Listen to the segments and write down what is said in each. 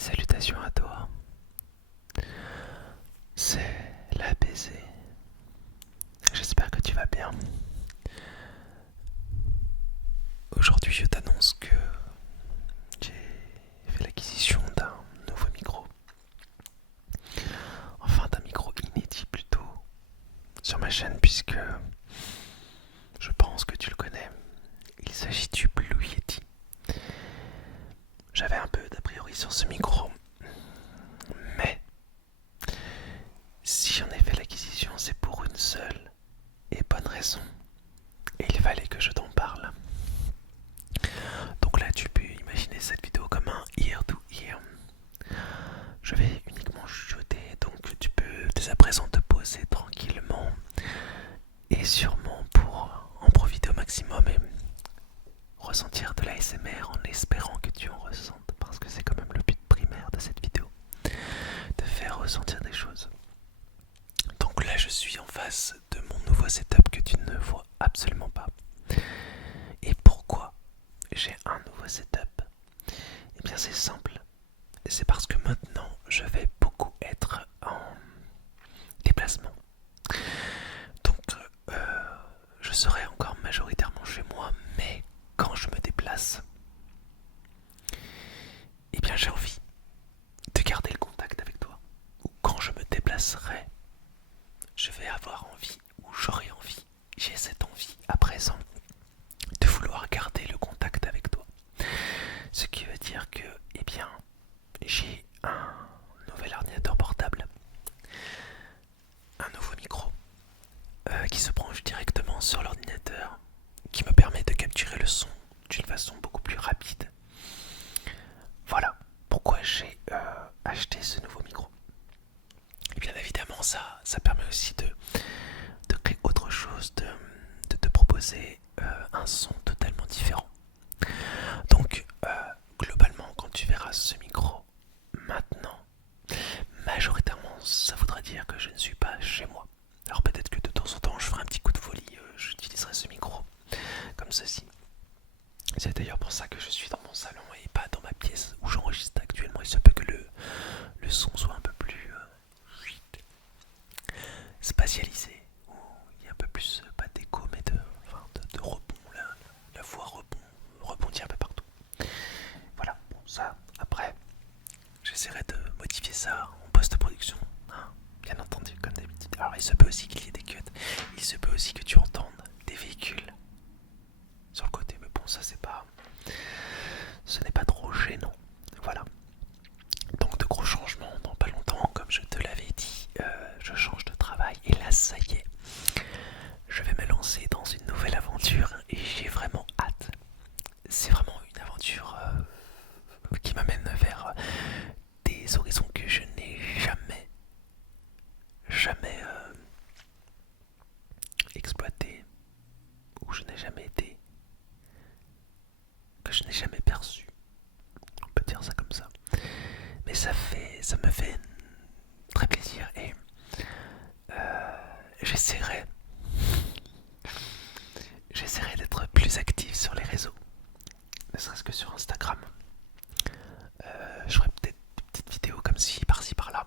Salutations à toi, c'est l'APC. J'espère que tu vas bien. Aujourd'hui, je t'annonce que j'ai fait l'acquisition d'un nouveau micro. Enfin, d'un micro inédit plutôt sur ma chaîne, puisque je pense que tu le connais. Il s'agit du Blue Yeti. J'avais un peu d'a priori sur ce micro, mais si j'en ai fait l'acquisition, c'est pour une seule et bonne raison. Et il fallait que je t'en parle. Donc là, tu peux imaginer cette vidéo comme un ear to ear. Je vais uniquement chuchoter, donc tu peux dès à présent te poser tranquillement et sûrement pour en profiter au maximum et ressentir de l'ASMR en espérant que tu en ressentes, parce que c'est quand même le but primaire de cette vidéo, de faire ressentir des choses. Donc là, je suis en face de mon nouveau setup que tu ne vois absolument pas. Et pourquoi j'ai un nouveau setup? Eh bien c'est simple, c'est parce que maintenant je vais beaucoup être en déplacement. Donc je serai encore majoritairement chez moi, mais quand je me déplace, eh bien j'ai envie de garder le contact avec toi. Ou quand je me déplacerai, je vais avoir envie, ou j'aurai envie, j'ai cette envie à présent de vouloir garder le contact avec toi. Ce qui veut dire que, eh bien, j'ai un nouvel ordinateur portable, un nouveau micro qui se branche directement sur l'ordinateur, qui me permet de capturer le son d'une façon beaucoup plus rapide. Voilà pourquoi j'ai acheté ce nouveau micro. Et bien évidemment, ça permet aussi de créer autre chose, de te proposer un son totalement différent. Donc, globalement, quand tu verras ce micro maintenant, majoritairement, ça voudra dire que je ne suis pas chez moi. Alors peut-être que de temps en temps, je ferai un petit coup de folie, j'utiliserai ce micro comme ceci. C'est d'ailleurs pour ça que je suis dans mon salon et pas dans ma pièce où j'enregistre actuellement. Il se peut que le son soit un peu plus spatialisé, où il y a un peu plus, pas d'écho, mais de rebond. La voix rebondit un peu partout. Voilà, bon, ça, après, j'essaierai de modifier ça en post-production, hein, bien entendu, comme d'habitude. Alors, il se peut aussi qu'il y ait des cuts, il se peut aussi que tu entendes des véhicules sur le côté, mais bon, ça, ce n'est pas trop gênant. Voilà. Donc, de gros changements dans pas longtemps, comme je te l'avais dit, je change de travail, et là, ça y est, je vais me lancer dans une nouvelle aventure, et j'ai vraiment hâte. C'est vraiment une aventure qui m'amène vers des horizons que je n'ai jamais exploités, ou je n'ai jamais été, que je n'ai jamais perçu. On peut dire ça comme ça. Mais ça me fait très plaisir et j'essaierai d'être plus actif sur les réseaux, ne serait-ce que sur Instagram. Je ferai peut-être des petites vidéos comme ci, par-ci, par-là.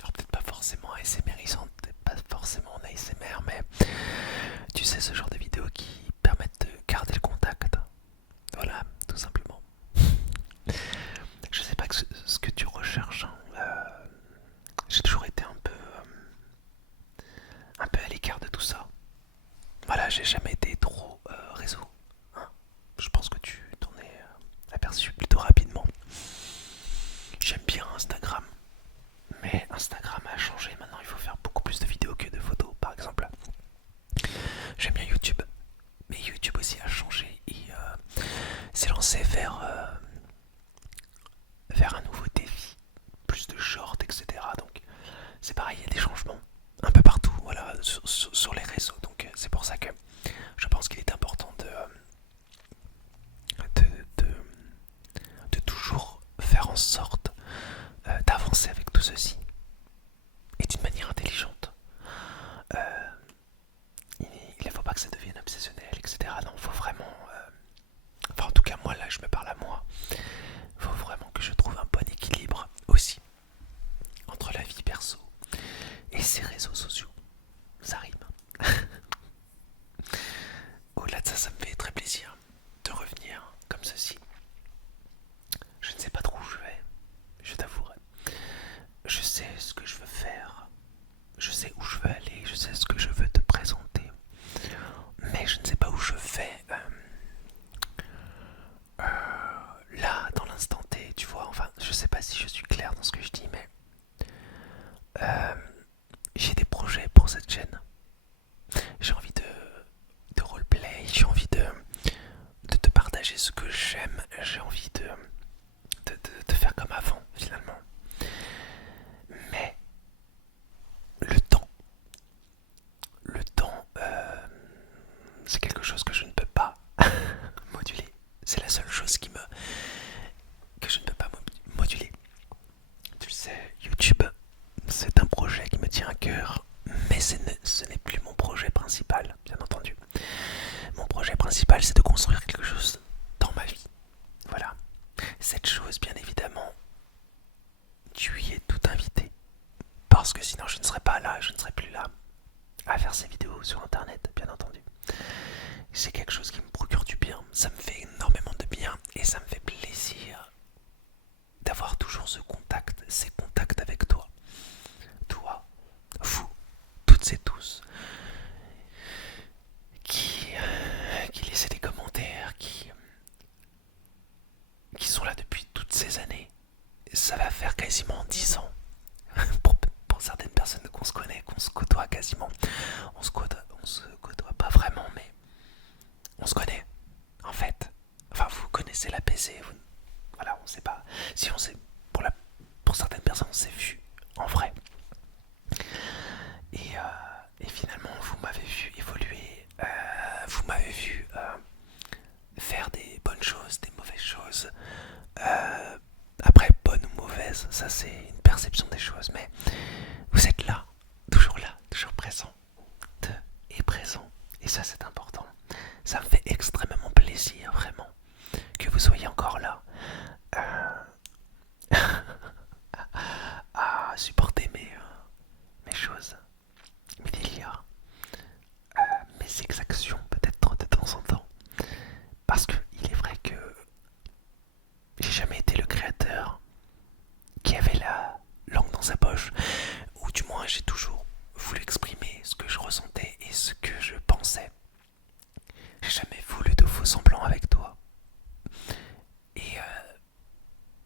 Alors peut-être pas forcément ASMRisante, peut-être pas forcément en ASMR, mais tu sais, ce genre de vidéos qui permettent de garder le contact. Voilà, tout simplement. Je sais pas ce que tu recherches, hein. J'ai toujours été un peu à l'écart de tout ça. Voilà, j'ai jamais été trop réseau, hein. Je pense que tu t'en es aperçu plutôt rapidement. J'aime bien Instagram, mais Instagram a changé. Maintenant, il faut faire beaucoup plus de vidéos que de photos, par exemple. J'aime bien YouTube, mais YouTube aussi a changé et s'est lancé vers un nouveau défi, plus de shorts, etc. Donc, c'est pareil, il y a des changements un peu partout, voilà, sur les réseaux. Donc, c'est pour ça que je pense qu'il est important de, de, de toujours faire en sorte d'avancer avec tout ceci et d'une manière intelligente. Euh, il ne faut pas que ça devienne obsessionnel, etc. Non, il faut vraiment. Enfin, en tout cas, moi là, je me parle à moi. clair dans ce que je dis, mais euh, j'ai des projets pour cette chaîne. J'ai envie de roleplay, j'ai envie de te partager ce que j'aime, j'ai envie de faire comme avant finalement. Mais le temps, c'est quelque chose que je ne peux pas moduler. C'est la seule chose que je ne peux pas moduler. Tu le sais, YouTube, c'est un projet qui me tient à cœur, mais ce n'est plus mon projet principal, bien entendu. Mon projet principal, c'est de construire quelque chose dans ma vie. Voilà. Cette chose, bien évidemment, tu y es tout invité. Parce que sinon, je ne serais pas là, je ne serais plus là à faire ces vidéos sur Internet, bien entendu. C'est quelque chose qui me procure du bien. Ça me fait énormément de bien et ça me fait plaisir d'avoir toujours ces contacts avec toi. Toi, vous, toutes et tous, qui laissez des commentaires, qui sont là depuis toutes ces années. Ça va faire quasiment 10 ans. pour certaines personnes qu'on se connaît, qu'on se côtoie quasiment. On se côtoie pas vraiment, mais on se connaît, en fait. Enfin, vous connaissez la PC, voilà, on sait pas. Si on sait, pour certaines personnes, on s'est vu en vrai. Et finalement, vous m'avez vu évoluer, vous m'avez vu faire des bonnes choses, des mauvaises choses. Après, bonne ou mauvaise, ça c'est une perception des choses, mais vous êtes là, toujours présent et présent. Et ça c'est important. Ça me fait extrêmement plaisir, vraiment, que vous soyez encore là à supporter mes choses, mes délires, mes exactions peut-être de temps en temps. Parce qu'il est vrai que j'ai jamais été le créateur qui avait la langue dans sa poche, ou du moins j'ai toujours voulu exprimer ce que je ressentais et ce que je pensais. J'ai jamais voulu de faux semblants avec toi. Et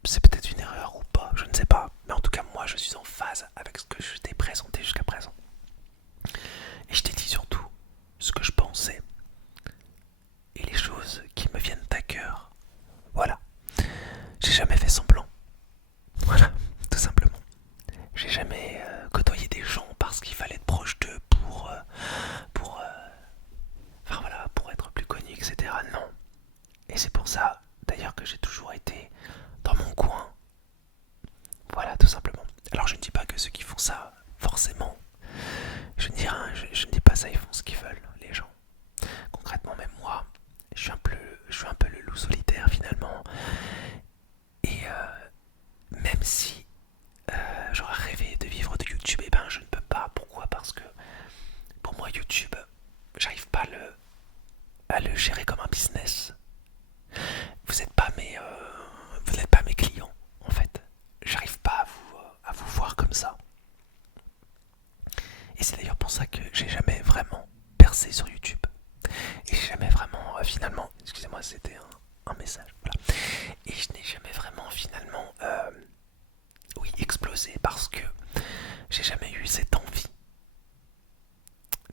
c'est peut-être une erreur ou pas, je ne sais pas. Mais en tout cas, moi, je suis en phase avec ce que je t'ai présenté jusqu'à présent. Et je t'ai dit surtout ce que je pensais et les choses qui me viennent à cœur. Voilà. J'ai jamais fait semblant. Voilà, tout simplement. J'ai jamais côtoyé des gens parce qu'il fallait être proche d'eux enfin voilà, pour être plus connu, etc. Non. Et c'est pour ça, d'ailleurs, que j'ai toujours été dans mon coin. Voilà, tout simplement. Alors je ne dis pas que ceux qui font ça, forcément, je ne dis pas ça, ils font ce qu'ils veulent, les gens. Concrètement, même moi, je suis un peu le loup solitaire finalement. Et même si j'aurais rêvé de vivre de YouTube, et ben je ne peux pas. Pourquoi? Parce que pour moi, YouTube, j'arrive pas à le gérer comme un business. Vous n'êtes pas mes clients, en fait. J'arrive pas à vous voir comme ça. Et c'est d'ailleurs pour ça que j'ai jamais vraiment percé sur YouTube. Et j'ai jamais vraiment, finalement, excusez-moi, c'était un message, voilà. Et je n'ai jamais vraiment, finalement, oui, explosé parce que j'ai jamais eu cette envie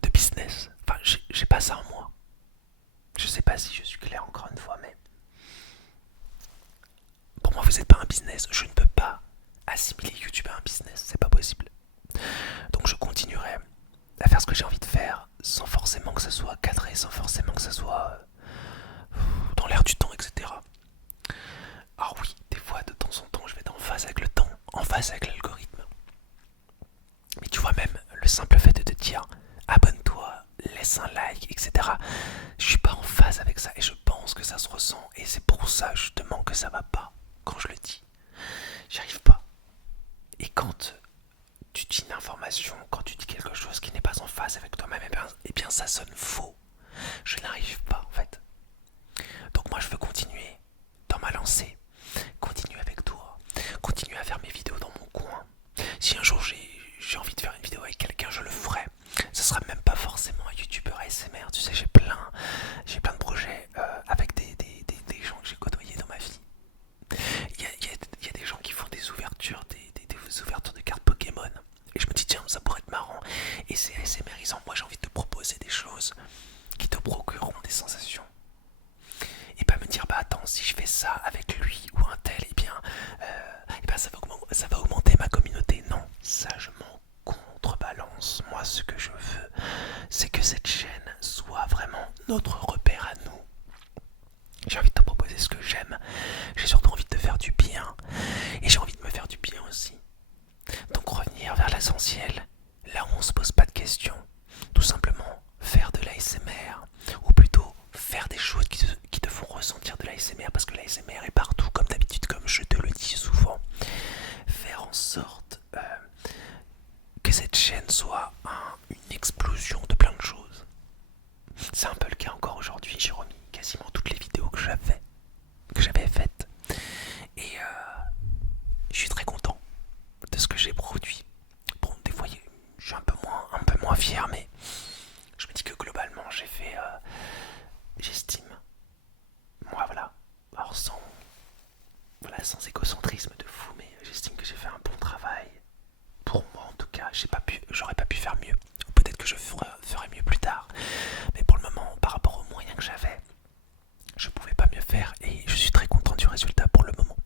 de business. Enfin, j'ai pas ça en moi. Je sais pas si je suis clair encore une fois, mais pour moi, vous n'êtes pas un business. Je ne peux pas assimiler YouTube à un business. C'est pas possible. Donc, je continuerai à faire ce que j'ai envie de faire sans forcément que ça soit cadré, sans forcément que ça soit dans l'air du temps, etc. Alors oui, des fois, de temps en temps, je vais être en phase avec le temps, en phase avec l'algorithme. Mais tu vois, même le simple fait de te dire abonne-toi, laisse un like, etc. Je suis pas en phase avec ça et je pense que ça se ressent. Et c'est pour ça justement que ça va pas quand je le dis. J'y arrive pas. Et quand tu dis une information, quand tu dis quelque chose qui n'est pas en phase avec toi-même, eh bien ça sonne faux. Je n'arrive pas en fait. Donc moi je veux continuer dans ma lancée, continuer avec toi, continuer à faire mes vidéos dans mon coin. Si un jour j'ai envie de faire une vidéo avec quelqu'un, je le ferai. Ce sera même pas forcément un youtubeur ASMR, tu sais, j'ai plein de projets avec des gens que j'ai côtoyés dans ma vie. notre repère à nous. J'ai envie de te proposer ce que j'aime. J'ai surtout envie de te faire du bien. Et j'ai envie de me faire du bien aussi. Donc revenir vers l'essentiel, là où on se pose pas de questions. Tout simplement faire de l'ASMR. Ou plutôt faire des choses qui te font ressentir de l'ASMR. Parce que l'ASMR est partout, comme d'habitude, comme je te le dis souvent. Faire en sorte que cette chaîne soit une explosion de plein de choses. C'est un peu le cas encore aujourd'hui. J'ai remis quasiment toutes les vidéos que j'avais faites. Et je suis très content de ce que j'ai produit. Bon, des fois, je suis un peu moins fier, mais je me dis que globalement, j'ai fait, j'estime, moi voilà, alors sans égocentrisme de fou, mais j'estime que j'ai fait un bon travail. Pour moi, en tout cas, j'aurais pas pu faire mieux. Peut-être que je ferai mieux plus tard, mais pour le moment, par rapport aux moyens que j'avais, je pouvais pas mieux faire et je suis très content du résultat pour le moment.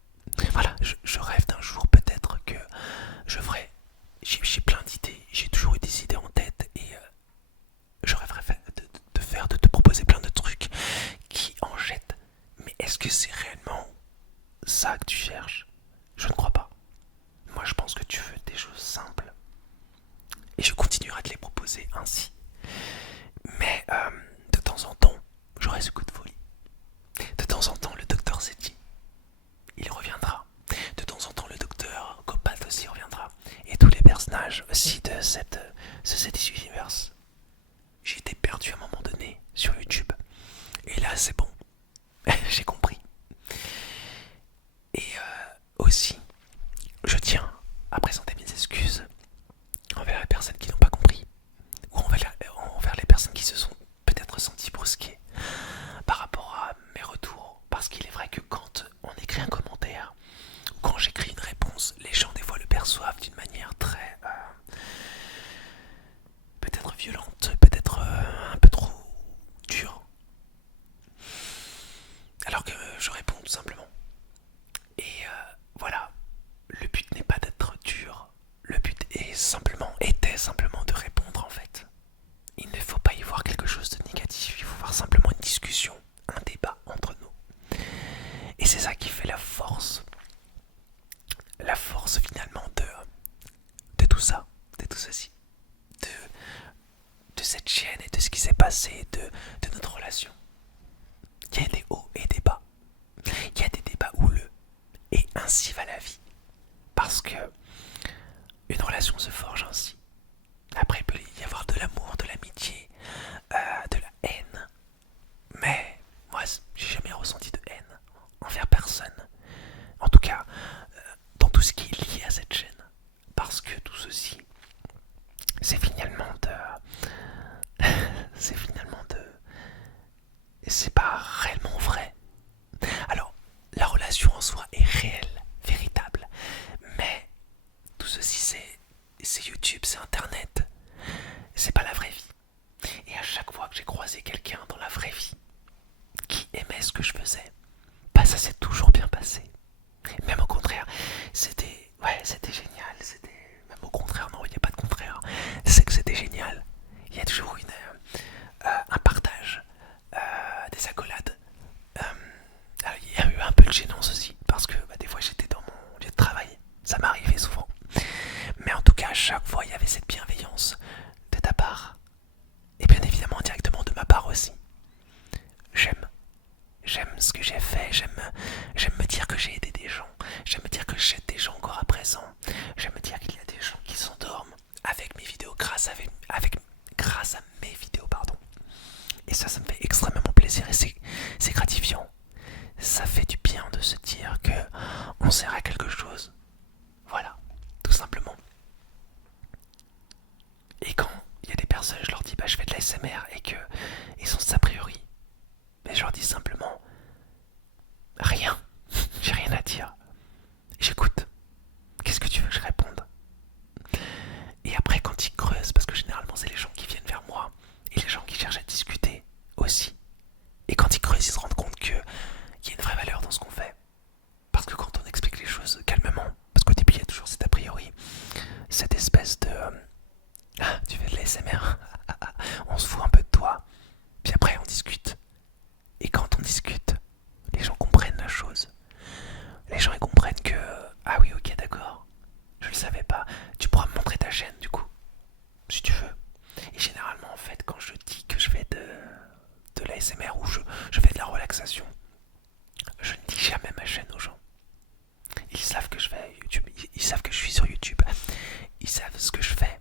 Voilà, je rêve d'un jour peut-être que je ferai. J'ai plein d'idées, j'ai toujours eu des idées en tête et je rêverais de te proposer plein de trucs qui en jettent. Mais est-ce que c'est réellement ça que tu cherches? Je ne crois pas. Moi je pense que tu veux des choses simples et je continuerai à te les proposer ainsi. Mais de temps en temps, j'aurai ce coup de folie. De temps en temps, le docteur Seti, il reviendra. De temps en temps, le docteur Copat aussi reviendra. Et tous les personnages aussi de cet universe. J'ai été perdu à un moment donné sur YouTube. Et là, c'est bon. J'ai compris. Et aussi, je tiens à présenter mes excuses envers les personnes qui n'ont pas compris. Ou envers les personnes qui se sont peut-être senties brusquées par rapport à mes retours. Parce qu'il est vrai que quand on écrit un commentaire, ou quand j'écris une réponse, les gens des fois le perçoivent d'une manière très peut-être violente, peut-être un peu trop dure. Alors que je réponds tout simplement. Et voilà, le but n'est pas d'être dur, le but était simplement de répondre en fait. Il ne faut pas y voir quelque chose de négatif, il faut voir simplement une discussion, un débat entre nous. Et c'est ça qui fait la force finalement de tout ça, de tout ceci, de cette chaîne et de ce qui s'est passé, de notre relation. Il y a des hauts et des bas, il y a des débats houleux, et ainsi va la vie. Parce que une relation se forge ainsi. Après, il peut y avoir de l'amour, de l'amitié, de la haine. Mais moi, j'ai jamais ressenti de haine envers personne. En tout cas, dans tout ce qui est lié à cette chaîne. Parce que tout ceci, c'est finalement c'est pas réellement vrai. Alors, la relation en soi est réelle, véritable. Mais tout ceci, c'est YouTube, c'est Internet. C'est pas la vraie vie. Et à chaque fois que j'ai croisé quelqu'un dans la vraie vie qui aimait ce que je faisais, bah ça s'est toujours bien passé. Même au contraire, c'était génial. Même au contraire, non, il n'y a pas de contraire. C'est que c'était génial. Il y a toujours un partage, des accolades. Il y a eu un peu de gênance aussi, parce que des fois j'étais dans mon lieu de travail. Ça m'arrivait souvent. Mais en tout cas, à chaque fois, il y avait cette bienveillance de ta part. Et bien évidemment, directement de ma part aussi. J'aime ce que j'ai fait, j'aime me dire que j'ai aidé des gens, j'aime me dire que j'aide des gens encore à présent, j'aime me dire qu'il y a des gens qui s'endorment avec mes vidéos, grâce à mes vidéos, pardon. Et ça me fait extrêmement plaisir et c'est gratifiant. Ça fait du bien de se dire que on sert à quelque chose. Voilà, tout simplement. Et quand il y a des personnes, je leur dis je fais de l'ASMR et que ils ont ça a priori. Mais je leur dis simplement rien, j'ai rien à dire. J'écoute. Qu'est-ce que tu veux que je réponde? Et après, quand ils creusent, parce que généralement c'est les gens qui viennent vers moi et les gens qui cherchent à discuter aussi. Et quand ils creusent, ils se rendent compte qu'il y a une vraie valeur dans ce qu'on fait. Parce que quand on explique les choses calmement, parce qu'au début il y a toujours cet a priori, cette espèce de tu fais de l'ASMR, on se fout un peu ils savent que je fais YouTube, ils savent que je suis sur YouTube, ils savent ce que je fais,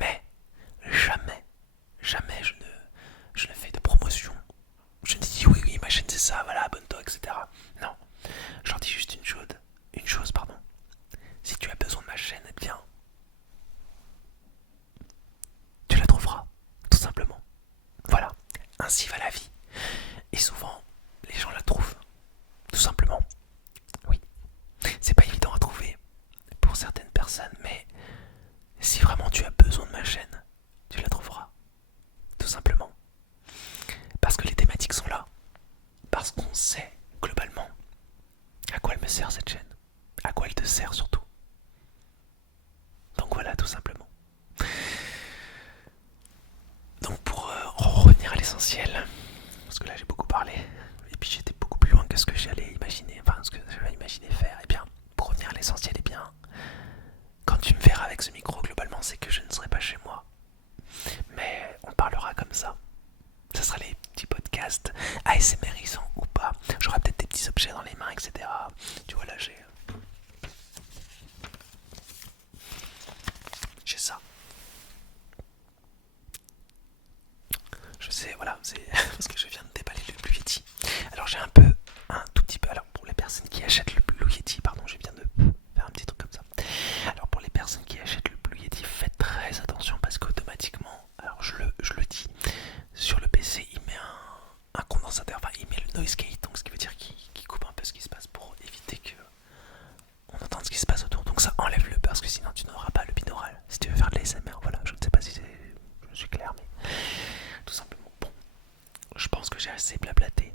mais jamais, jamais je ne fais de promotion. Je ne dis oui, oui, ma chaîne c'est ça, voilà, abonne-toi, etc. Non, je leur dis juste une chose, pardon. Si tu as besoin de ma chaîne, eh bien, tu la trouveras, tout simplement. Voilà, ainsi va la vie. Et souvent, les gens la trouvent, tout simplement. Oui, c'est pas évident à trouver pour certaines personnes, mais si vraiment tu as besoin de ma chaîne, tu la trouveras, tout simplement. Parce que les thématiques sont là. Parce qu'on sait, globalement, à quoi elle me sert cette chaîne. À quoi elle te sert surtout. Donc voilà, tout simplement. Donc pour revenir à l'essentiel, parce que là j'ai beaucoup parlé, et puis j'étais beaucoup plus loin que ce que j'allais imaginer, enfin ce que j'allais imaginer faire, et bien, pour revenir à l'essentiel, et bien, quand tu me verras avec ce micro, globalement, c'est que je ne serai pas chez moi. Mais on parlera comme ça. Ce sera les petits podcasts ASMRisants ou pas. J'aurai peut-être des petits objets dans les mains, etc. Tu vois, là, j'ai ça. Je sais, voilà, c'est parce que je viens de déballer le Blue Yeti. Alors j'ai un tout petit peu. Alors pour les personnes qui achètent le Blue Yeti, pardon, je viens de faire un petit truc comme ça. Alors pour les personnes qui achètent le Blue Yeti, faites très attention parce qu'automatiquement, alors je le dis, sur le PC, il met un condensateur, enfin il met le noise gate, donc ce qui veut dire qu'il coupe un peu ce qui se passe pour éviter que on entende ce qui se passe autour. Donc ça enlève-le parce que sinon tu n'auras pas le binaural. Si tu veux faire de l'ASMR, voilà, je ne sais pas si je suis clair, mais tout simplement. Bon, je pense que j'ai assez blablaté.